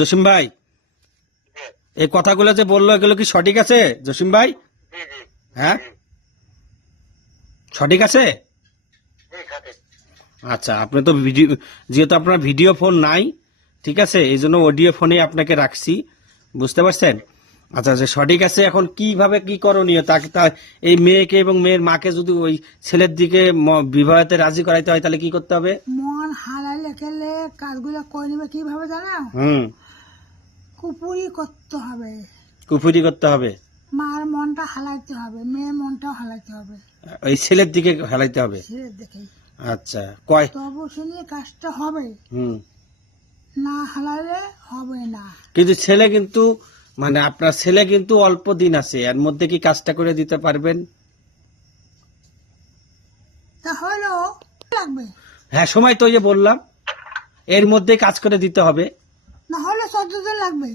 জসিম ভাই, এই কথাগুলো যে বললো এগুলো কি সঠিক আছে জসিম ভাই? হ্যাঁ, সঠিক আছে। আচ্ছা, আপনি তো ভিডিও, যেহেতু আপনার ভিডিও ফোন নাই, ঠিক আছে, এই জন্য অডিও ফোনে আপনাকে রাখছি, বুঝতে পারছেন? আচ্ছা আচ্ছা, সঠিক আছে। এখন কিভাবে কি করণীয়, তাকে এই মেয়েকে এবং মেয়ের মাকে যদি ওই ছেলের দিকে বিবাহতে রাজি করাইতে হয় তাহলে কি করতে হবে? মন হারাইলে খেলে কাজগুলো করে নেবে কিভাবে জানো? কুপুরি করতে হবে, কুফুরি করতে হবে, মার মনটা হালাইতে হবে, মেয়ের মনটাও হালাইতে হবে, ওই ছেলের দিকে হেলাইতে হবে। ছেলের দেখেই আচ্ছা, কয় তবু শুনিয়ে কাজটা হবে, হুম। না হালাইলে হবে না। কিন্তু ছেলে কিন্তু, মানে আপনার ছেলে কিন্তু অল্প দিন আছে, এর মধ্যে কি কাজটা করে দিতে পারবেন? তাহলেও লাগবে, হ্যাঁ, সময় তো ওই যে বললাম, এর মধ্যে কাজ করে দিতে হবে। না হলে 14 দিন লাগবে।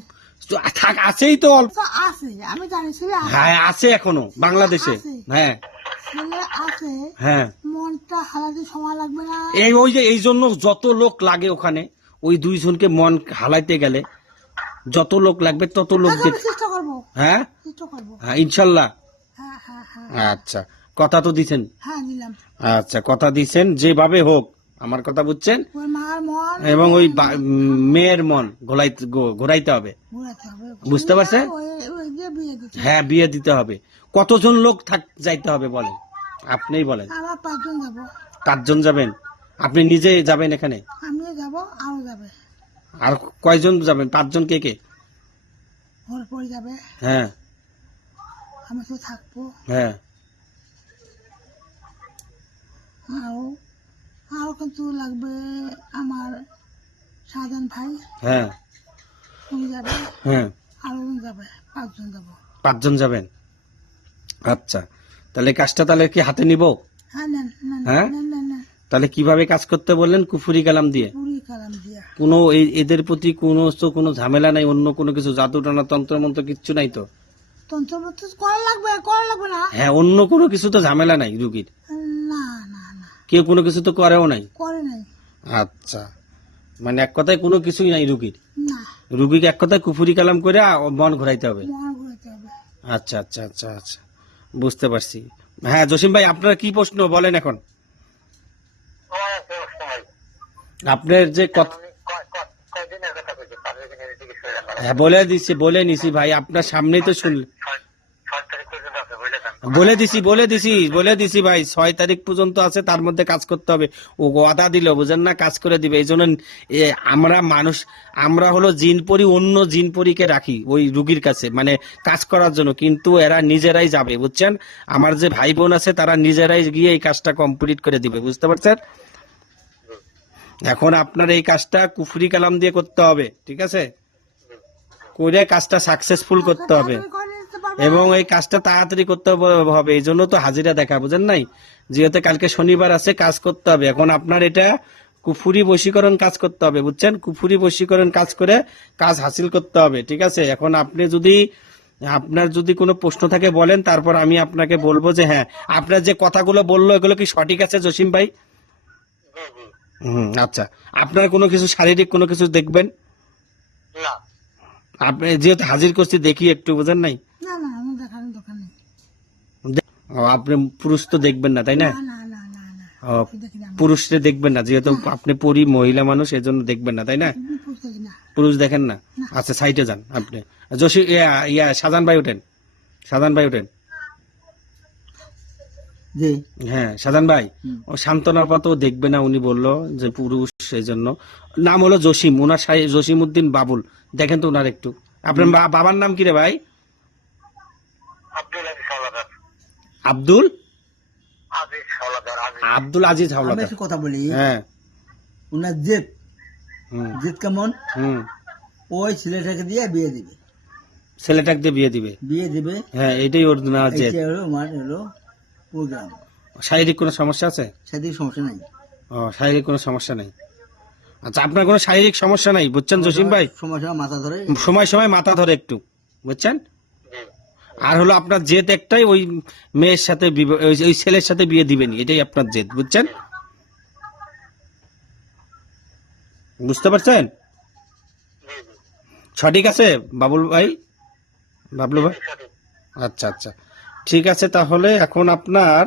তো থাক, আছেই তো অল্প। তো আছে, আমি জানি ছেলে আছে, হ্যাঁ, আছে এখনো বাংলাদেশে। আছে। হ্যাঁ ছেলে আছে, হ্যাঁ, মনটা হালাতে সময় লাগবে না। ওই যে এই জন্য যত লোক লাগে ওখানে, ওই দুইজনকে মন হালাইতে গেলে যত লোক লাগবে তত লোক আচ্ছা, আমি চেষ্টা করবো, হ্যাঁ চেষ্টা করবো। হ্যাঁ, ইনশাল্লাহ। হ্যাঁ হ্যাঁ হ্যাঁ আচ্ছা, কথা তো দিছেন। হ্যাঁ দিলাম। আচ্ছা, কথা দিছেন, যেভাবে হোক আমার কথা বুঝছেন, ওই মার মন এবং ওই মেয়ের মন ঘোরাইতে হবে, ঘোরাতে হবে, বুঝতে পারছেন? ওই যে বিয়ে দিতে হবে। হ্যাঁ, বিয়ে দিতে হবে। কতজন লোক যাইতে হবে বলেন, আপনিই বলেন। আমার 5 জন যাবো, 5 জন যাবেন? আপনি নিজে যাবেন এখানে? আমিও যাবো, আরো যাবে, আর কয়জন যাবেন? 5 জন কে কে? ওর পরে যাবে, হ্যাঁ আমি তো থাকবো, হ্যাঁ, আরো আরো কিন্তু লাগবে আমার সাজান ভাই, হ্যাঁ উনি যাবে, হ্যাঁ, আরো জন যাবে, 5 জন যাবো। 5 জন যাবেন। আচ্ছা, তাহলে কাজটা তাহলে কি হাতে নিব? হ্যাঁ নেন নেন হ্যাঁ? নেন নেন নেন, তাহলে কিভাবে কাজ করতে বললেন? কুফুরি কালাম দিয়ে। পুরি কালাম দিয়া। কোনো এদের প্রতি কোনো ঝামেলা নাই, অন্য কোনো কিছু জাদু টানা তন্ত্র মন্ত্র কিচ্ছু নাই তো? তন্ত্রমন্ত্র করা লাগবে না। হ্যাঁ, অন্য কোনো কিছু তো ঝামেলা নাই রুগীর? না না না, কেউ কোনো কিছু তো করেও নাই? করে নাই, আচ্ছা, মানে এক কথায় কোনো কিছুই নাই রুগীর? না, রুগীকে এক কথায় কুফুরি কালাম করে মন ঘোরাইতে হবে। মন ঘুরাতে হবে। আচ্ছা আচ্ছা আচ্ছা আচ্ছা, বুঝতে পারছি। হ্যাঁ জসিম ভাই, আপনার কি প্রশ্ন বলেন এখন? আপনার যে কথা, হ্যাঁ বলে নিছি ভাই, আপনার সামনেই তো শুনলেন। বলে দিছি ভাই, 6 তারিখ পর্যন্ত আছে, তার মধ্যে কাজ করতে হবে। ও ওয়াদা দিল, বুঝেন না, কাজ করে দিবে। এই জন্য আমরা মানুষ, আমরা হলো জিনপরি, অন্য জিনপরিকে রাখি ওই রুগীর কাছে, মানে কাজ করার জন্য, কিন্তু এরা নিজেরাই যাবে, বুঝছেন? আমার যে ভাই বোন আছে তারা নিজেরাই গিয়ে এই কাজটা কমপ্লিট করে দিবে, বুঝতে পারছেন? এখন আপনার এই কাজটা কুফরি কালাম দিয়ে করতে হবে, ঠিক আছে? করে কাজটা সাকসেসফুল করতে হবে, তাড়াতাড়ি করে নিতে পারবে। এবং এই কাজটা তাড়াতাড়ি করতে হবে। এই জন্য তো হাজিরা দেখা, বুঝেন নাই? যেহেতু কালকে শনিবার আছে, কাজ করতে হবে। এখন আপনার এটা কুফুরি বশীকরণ কাজ করতে হবে, বুঝছেন? কুফুরি বশীকরণ কাজ করে কাজ হাসিল করতে হবে, ঠিক আছে? এখন আপনি যদি, আপনার যদি কোনো প্রশ্ন থাকে বলেন, তারপর আমি আপনাকে বলবো যে হ্যাঁ, আপনার যে কথাগুলো বললো এগুলো কি সঠিক আছে জসিম ভাই? আচ্ছা, আপনার কোনো কিছু শারীরিক কোনো কিছু দেখবেন? আপনি যেহেতু হাজির করছি, দেখি একটু, বুঝেন নাই? না না, আমি দেখানোর দোকান নেই। ও, আপনি পুরুষ তো দেখবেন না, তাই না? না না না না না, ও, দেখি না আমি। পুরুষরে দেখবেন না, যেহেতু আপনি পরি মহিলা মানুষ, এজন্য দেখবেন না, তাই না? আমি পুরুষ দেখি না। পুরুষ দেখেন না? আচ্ছা, সাইডে যান আপনি। জসি শাহজাহান ভাই ওঠেন, শাহজাহান ভাই ওঠেন। জি, হ্যাঁ শাহজাহান ভাই, ও সান্ত্বনার পর তো দেখবে না, উনি বললো যে পুরুষ, এই জন্য। নাম হলো জসিম, ওনার জসিম উদ্দিন বাবুল, দেখেন তো ওনার একটু। আপনার বাবার নাম কি রে ভাই? আব্দুল আব্দুল আজিজ আমি হাওলাদার। একটা কথা বলি, হ্যাঁ, ওনার জেদ হুম জেদ কেমন, হুম, ওই ছেলেটাকে দিয়ে বিয়ে দিবে, ছেলেটাকে দিয়ে বিয়ে দিবে। হ্যাঁ, এটাই ওর নেওয়ার জেদ। এইটা হলো আমার হলো প্রোগ্রাম। শারীরিক কোনো সমস্যা আছে? সেদিকে সমস্যা নাই, ও, শারীরিক কোনো সমস্যা নেই। আচ্ছা, আপনার কোনো শারীরিক সমস্যা নাই, বুঝছেন জসিম ভাই? সমস্যা মাথা ধরে, সময় সময় মাথা ধরে একটু, বুঝছেন? আর হলো আপনার জেদ একটাই, ওই মেয়ের সাথে ওই ছেলের সাথে বিয়ে দিবেন, এটাই আপনার জেদ, বুঝছেন? বুঝতে পারছেন? সঠিক আছে বাবুল ভাই, বাবলু ভাই? আচ্ছা আচ্ছা, ঠিক আছে। তাহলে এখন আপনার